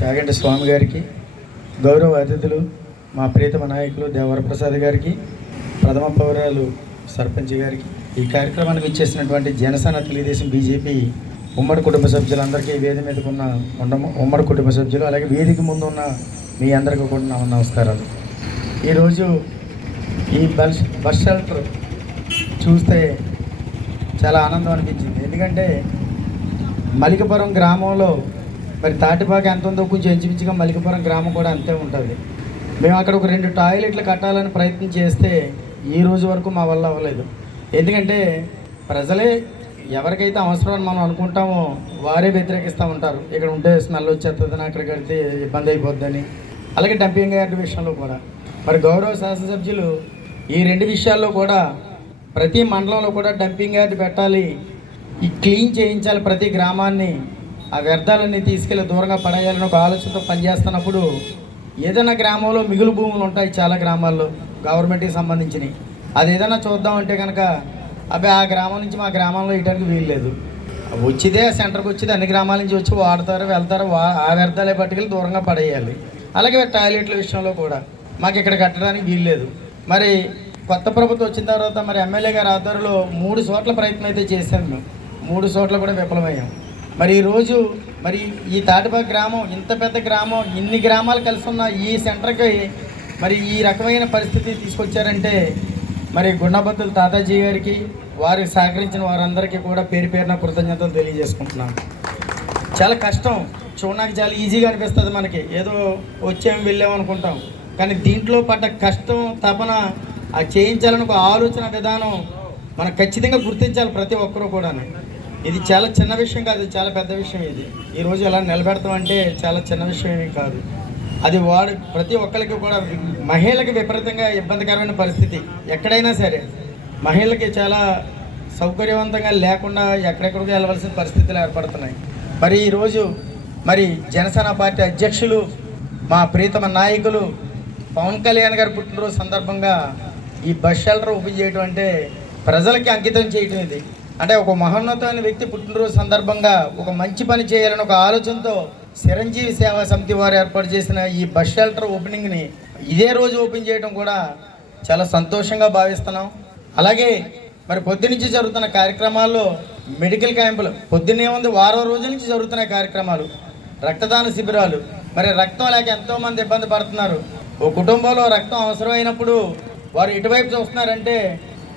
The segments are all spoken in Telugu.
చాగంటి స్వామి గారికి గౌరవ అతిథులు మా ప్రీతమ నాయకులు దేవరప్రసాద్ గారికి ప్రథమ పౌరాలు సర్పంచ్ గారికి ఈ కార్యక్రమానికి ఇచ్చేసినటువంటి జనసేన తెలుగుదేశం బీజేపీ ఉమ్మడి కుటుంబ సభ్యులందరికీ వేది మీదకు ఉన్న ఉమ్మడి కుటుంబ సభ్యులు అలాగే వేదిక ముందు ఉన్న మీ అందరికీ కూడా నా నమస్కారాలు. ఈరోజు ఈ బస్ బస్ షెల్టర్ చూస్తే చాలా ఆనందం అనిపించింది. ఎందుకంటే మలికపురం గ్రామంలో మరి తాటిపాక ఎంత ఉందో కొంచెం ఇంచుమించుగా మలికపురం గ్రామం కూడా అంతే ఉంటుంది. మేము అక్కడ ఒక రెండు టాయిలెట్లు కట్టాలని ప్రయత్నం చేస్తే ఈ రోజు వరకు మా వల్ల అవ్వలేదు. ఎందుకంటే ప్రజలే ఎవరికైతే అవసరం అని మనం అనుకుంటామో వారే వ్యతిరేకిస్తూ ఉంటారు. ఇక్కడ ఉంటే స్మెల్ వచ్చేస్తుందని అక్కడ కడితే ఇబ్బంది అయిపోద్దని. అలాగే డంపింగ్ యార్డ్ విషయంలో కూడా. మరి గౌరవ శాసనసభ్యులు ఈ రెండు విషయాల్లో కూడా ప్రతి మండలంలో కూడా డంపింగ్ యార్డ్ పెట్టాలి. ఈ క్లీన్ చేయించాలి ప్రతి గ్రామాన్ని. ఆ వ్యర్థాలన్నీ తీసుకెళ్ళి దూరంగా పడేయాలని ఒక ఆలోచనతో పనిచేస్తున్నప్పుడు ఏదైనా గ్రామంలో మిగులు భూములు ఉంటాయి చాలా గ్రామాల్లో గవర్నమెంట్కి సంబంధించినవి. అది ఏదైనా చూద్దామంటే కనుక అబ్బాయి ఆ గ్రామం నుంచి మా గ్రామంలో ఇవ్వడానికి వీల్లేదు వచ్చిదే సెంటర్కి వచ్చింది అన్ని గ్రామాల నుంచి వచ్చి వాడతారు వెళ్తారు వా ఆ వ్యర్థాలే పట్టుకెళ్ళి దూరంగా పడేయాలి. అలాగే టాయిలెట్ల విషయంలో కూడా మాకు ఇక్కడ కట్టడానికి వీల్లేదు మరి కొత్త ప్రభుత్వం వచ్చిన తర్వాత మరి ఎమ్మెల్యే గారి ఆధ్వర్యంలో మూడు చోట్ల ప్రయత్నం అయితే చేశాను మేము. మూడు చోట్ల కూడా విఫలమయ్యాం. మరి ఈరోజు మరి ఈ తాటిపా గ్రామం ఇంత పెద్ద గ్రామం ఇన్ని గ్రామాలు కలిసి ఉన్న ఈ సెంటర్కి మరి ఈ రకమైన పరిస్థితి తీసుకొచ్చారంటే మరి గుండబద్దుల తాతాజీ గారికి వారికి సహకరించిన వారందరికీ కూడా పేరు పేరున కృతజ్ఞతలు తెలియజేసుకుంటున్నాను. చాలా కష్టం. చూడడానికి చాలా ఈజీగా అనిపిస్తుంది మనకి. ఏదో వచ్చేమి వెళ్ళాం అనుకుంటాం. కానీ దీంట్లో పడ్డ కష్టం తపన ఆ చేయించాలని ఒక ఆలోచన విధానం మనం ఖచ్చితంగా గుర్తించాలి ప్రతి ఒక్కరూ కూడా ఇది చాలా చిన్న విషయం కాదు చాలా పెద్ద విషయం ఇది. ఈ రోజు ఎలా నిలబెడతాం అంటే చాలా చిన్న విషయం ఏమీ కాదు. అది వాడు ప్రతి ఒక్కరికి కూడా మహిళలకు విపరీతంగా ఇబ్బందికరమైన పరిస్థితి. ఎక్కడైనా సరే మహిళలకి చాలా సౌకర్యవంతంగా లేకుండా ఎక్కడెక్కడికి వెళ్ళవలసిన పరిస్థితులు ఏర్పడుతున్నాయి. మరి ఈరోజు మరి జనసేన పార్టీ అధ్యక్షులు మా ప్రీతమ నాయకులు పవన్ కళ్యాణ్ గారి పుట్టినరోజు సందర్భంగా ఈ బస్ షెల్టర్ ఓపెన్ చేయడం అంటే ప్రజలకి అంకితం చేయటం ఇది. అంటే ఒక మహోన్నతమైన వ్యక్తి పుట్టినరోజు సందర్భంగా ఒక మంచి పని చేయాలని ఒక ఆలోచనతో చిరంజీవి సేవా సమితి వారు ఏర్పాటు చేసిన ఈ బస్ షెల్టర్ ఓపెనింగ్ని ఇదే రోజు ఓపెన్ చేయడం కూడా చాలా సంతోషంగా భావిస్తున్నాం. అలాగే మరి పొద్దునుంచి జరుగుతున్న కార్యక్రమాల్లో మెడికల్ క్యాంపులు పొద్దున్నే ఉంది వారం రోజుల నుంచి జరుగుతున్న కార్యక్రమాలు రక్తదాన శిబిరాలు మరి రక్తం లేక ఎంతోమంది ఇబ్బంది పడుతున్నారు. ఓ కుటుంబంలో రక్తం అవసరమైనప్పుడు వారు ఎటువైపు చూస్తున్నారంటే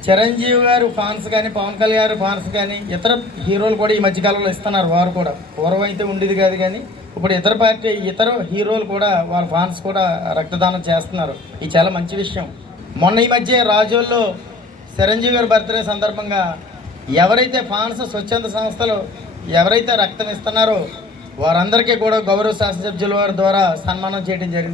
చిరంజీవి గారు ఫాన్స్ కానీ పవన్ కళ్యాణ్ గారు ఫాన్స్ కానీ ఇతర హీరోలు కూడా ఈ మధ్యకాలంలో ఇస్తున్నారు వారు కూడా. పూర్వం అయితే ఉండేది కాదు కానీ ఇప్పుడు ఇతర పార్టీ ఇతర హీరోలు కూడా వాళ్ళ ఫాన్స్ కూడా రక్తదానం చేస్తున్నారు. ఇది చాలా మంచి విషయం. మొన్న ఈ మధ్య రాజోల్లో చిరంజీవి గారి బర్త్డే సందర్భంగా ఎవరైతే ఫాన్స్ స్వచ్ఛంద సంస్థలు ఎవరైతే రక్తం ఇస్తున్నారో వారందరికీ కూడా గౌరవ శాసనసభ్యుల వారి ద్వారా సన్మానం చేయడం జరిగింది.